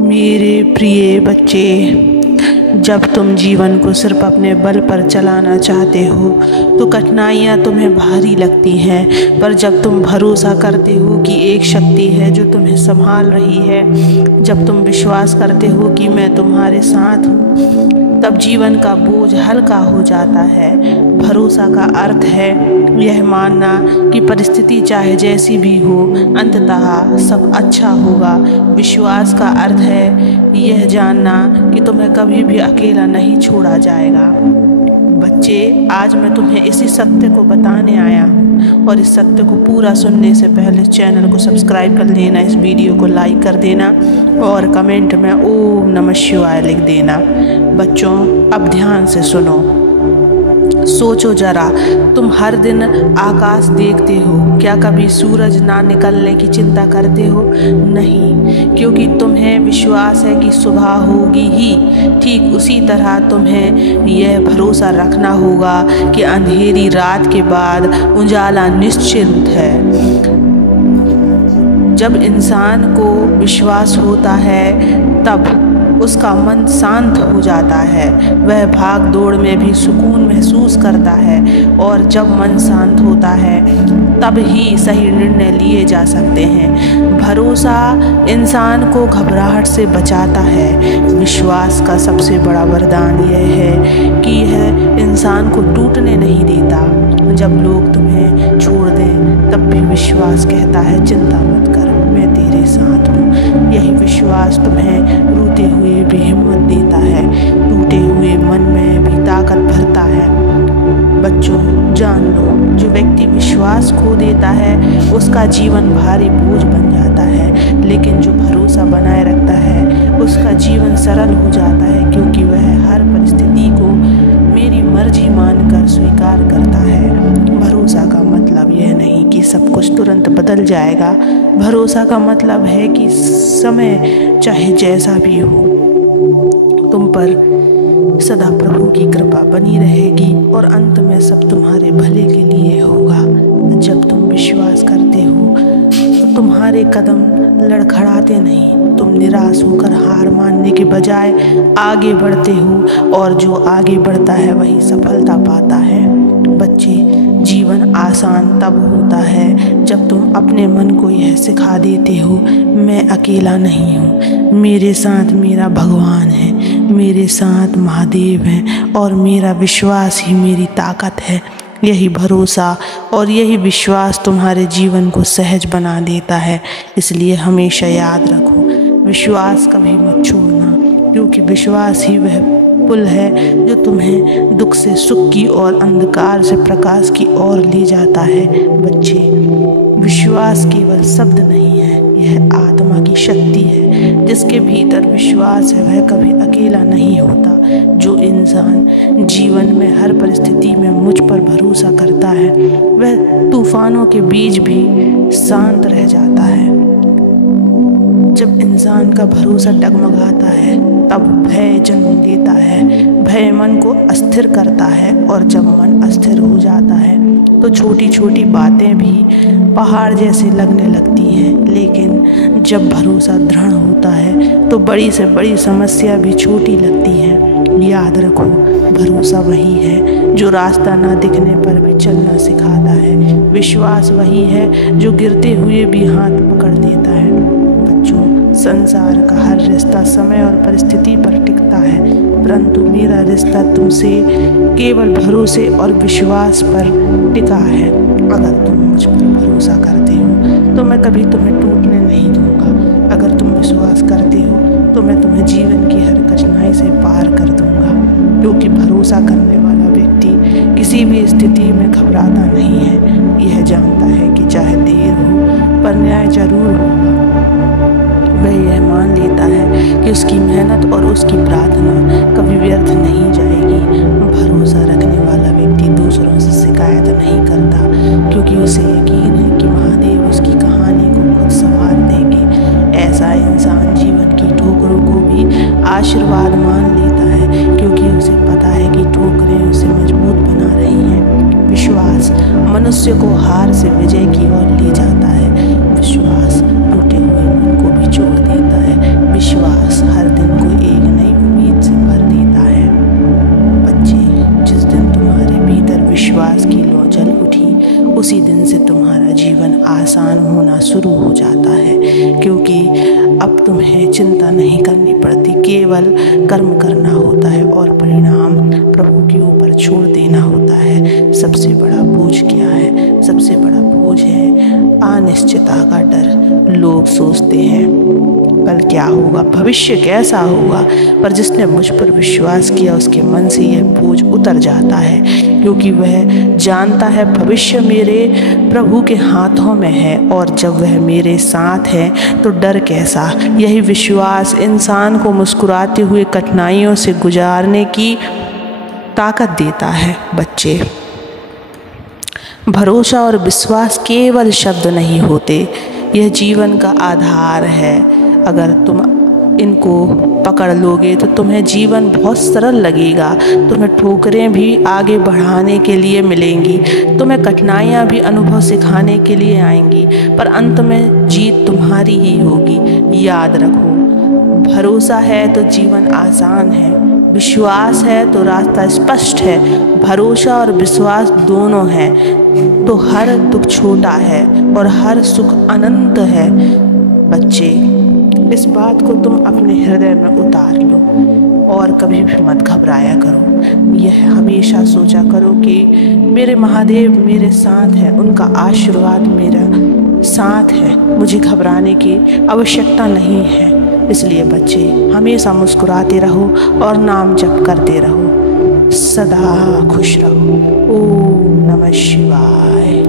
मेरे प्रिय बच्चे, जब तुम जीवन को सिर्फ अपने बल पर चलाना चाहते हो तो कठिनाइयाँ तुम्हें भारी लगती हैं, पर जब तुम भरोसा करते हो कि एक शक्ति है जो तुम्हें संभाल रही है, जब तुम विश्वास करते हो कि मैं तुम्हारे साथ हूँ, तब जीवन का बोझ हल्का हो जाता है। भरोसा का अर्थ है यह मानना कि परिस्थिति चाहे जैसी भी हो, अंततः सब अच्छा होगा। विश्वास का अर्थ है यह जानना कि तुम्हें कभी भी अकेला नहीं छोड़ा जाएगा। बच्चे, आज मैं तुम्हें इसी सत्य को बताने आया हूँ, और इस सत्य को पूरा सुनने से पहले चैनल को सब्सक्राइब कर लेना, इस वीडियो को लाइक कर देना और कमेंट में ओम नमः शिवाय लिख देना। बच्चों, अब ध्यान से सुनो। सोचो जरा, तुम हर दिन आकाश देखते हो, क्या कभी सूरज ना निकलने की चिंता करते हो? नहीं, क्योंकि तुम्हें विश्वास है कि सुबह होगी ही। ठीक उसी तरह तुम्हें यह भरोसा रखना होगा कि अंधेरी रात के बाद उजाला निश्चित है। जब इंसान को विश्वास होता है तब उसका मन शांत हो जाता है, वह भाग दौड़ में भी सुकून महसूस करता है, और जब मन शांत होता है तब ही सही निर्णय लिए जा सकते हैं। भरोसा इंसान को घबराहट से बचाता है। विश्वास का सबसे बड़ा वरदान यह है कि यह इंसान को टूटने नहीं देता। जब लोग तुम्हें छोड़ दें तब भी विश्वास कहता है चिंता मत कर, मैं तेरे साथ हूँ। यही विश्वास तुम्हें रोते हुए भी हिम्मत देता है, टूटे हुए मन में भी ताकत भरता है। बच्चों, जान लो, जो व्यक्ति विश्वास खो देता है उसका जीवन भारी बोझ बन जाता है, लेकिन जो भरोसा बनाए रखता है उसका जीवन सरल हो जाता है, क्योंकि वह हर परिस्थिति को मेरी मर्जी मानकर स्वीकार करता है। भरोसा का मतलब यह नहीं कि सब कुछ तुरंत बदल जाएगा। भरोसा का मतलब है कि समय चाहे जैसा भी हो, तुम पर सदा प्रभु की कृपा बनी रहेगी और अंत में सब तुम्हारे भले के लिए होगा। जब तुम विश्वास करते हो तो तुम्हारे कदम लड़खड़ाते नहीं, तुम निराश होकर हार मानने के बजाय आगे बढ़ते हो, और जो आगे बढ़ता है वही सफलता पाता है। बच्चे, जीवन आसान तब होता है जब तुम अपने मन को यह सिखा देते हो, मैं अकेला नहीं हूँ, मेरे साथ मेरा भगवान है, मेरे साथ महादेव हैं, और मेरा विश्वास ही मेरी ताकत है। यही भरोसा और यही विश्वास तुम्हारे जीवन को सहज बना देता है। इसलिए हमेशा याद रखो, विश्वास कभी मत छोड़ना, क्योंकि विश्वास ही वह पुल है जो तुम्हें दुख से सुख की और अंधकार से प्रकाश की ओर ले जाता है। बच्चे, विश्वास केवल शब्द नहीं है, यह आत्मा की शक्ति है। जिसके भीतर विश्वास है वह कभी अकेला नहीं होता। जो इंसान जीवन में हर परिस्थिति में मुझ पर भरोसा करता है वह तूफानों के बीच भी शांत रह जाता है। जब इंसान का भरोसा डगमगाता है तब भय जन्म लेता है। भय मन को अस्थिर करता है, और जब मन अस्थिर हो जाता है तो छोटी छोटी बातें भी पहाड़ जैसे लगने लगती हैं। लेकिन जब भरोसा दृढ़ होता है तो बड़ी से बड़ी समस्या भी छोटी लगती है। याद रखो, भरोसा वही है जो रास्ता ना दिखने पर भी चलना सिखाता है। विश्वास वही है जो गिरते हुए भी हाथ पकड़ देता है। बच्चों, संसार का हर रिश्ता समय और परिस्थिति पर टिकता है, परंतु मेरा रिश्ता तुमसे केवल भरोसे और विश्वास पर टिका है। अगर तुम मुझ पर भरोसा करते हो तो मैं कभी तुम्हें टूटने नहीं दूंगा। अगर तुम विश्वास करते हो तो मैं तुम्हें जीवन की हर कठिनाई से पार कर दूंगा, क्योंकि भरोसा करने वाला व्यक्ति किसी भी स्थिति में घबराता नहीं है। यह जानता है कि चाहे देर हो पर न्याय जरूर होगा। वह यह मान लेता है कि उसकी मेहनत और उसकी प्रार्थना कभी व्यर्थ नहीं जाएगी। भरोसा रखने वाला व्यक्ति दूसरों से शिकायत नहीं करता, क्योंकि उसे यकीन है कि महादेव उसकी कहानी को खुद संवार देंगे। ऐसा इंसान जीवन की ठोकरों को भी आशीर्वाद मान लेता है, क्योंकि उसे पता है कि ठोकरें उसे मजबूत बना रही हैं। विश्वास मनुष्य को हार से विजय की ओर ले जाता है। विश्वास टूटे हुए मन को भी जोड़ देता है। विश्वास अब तुम्हें चिंता नहीं करनी पड़ती, केवल कर्म करना होता है और परिणाम प्रभु के ऊपर छोड़ देना होता है। सबसे बड़ा बोझ क्या है? सबसे बड़ा बोझ है अनिश्चितता का डर। लोग सोचते हैं कल क्या होगा, भविष्य कैसा होगा, पर जिसने मुझ पर विश्वास किया उसके मन से यह बोझ उतर जाता है, क्योंकि वह जानता है भविष्य मेरे प्रभु के हाथों में है और जब वह मेरे साथ है तो डर कैसा। यही विश्वास इंसान को मुस्कुराते हुए कठिनाइयों से गुजारने की ताकत देता है। बच्चे, भरोसा और विश्वास केवल शब्द नहीं होते, यह जीवन का आधार है। अगर तुम इनको पकड़ लोगे तो तुम्हें जीवन बहुत सरल लगेगा। तुम्हें ठोकरें भी आगे बढ़ाने के लिए मिलेंगी, तुम्हें कठिनाइयाँ भी अनुभव सिखाने के लिए आएंगी, पर अंत में जीत तुम्हारी ही होगी। याद रखो, भरोसा है तो जीवन आसान है, विश्वास है तो रास्ता स्पष्ट है। भरोसा और विश्वास दोनों हैं तो हर दुख छोटा है और हर सुख अनंत है। बच्चे, इस बात को तुम अपने हृदय में उतार लो और कभी भी मत घबराया करो। यह हमेशा सोचा करो कि मेरे महादेव मेरे साथ है, उनका आशीर्वाद मेरा साथ है, मुझे घबराने की आवश्यकता नहीं है। इसलिए बच्चे, हमेशा मुस्कुराते रहो और नाम जप करते रहो, सदा खुश रहो। ओम नमः शिवाय।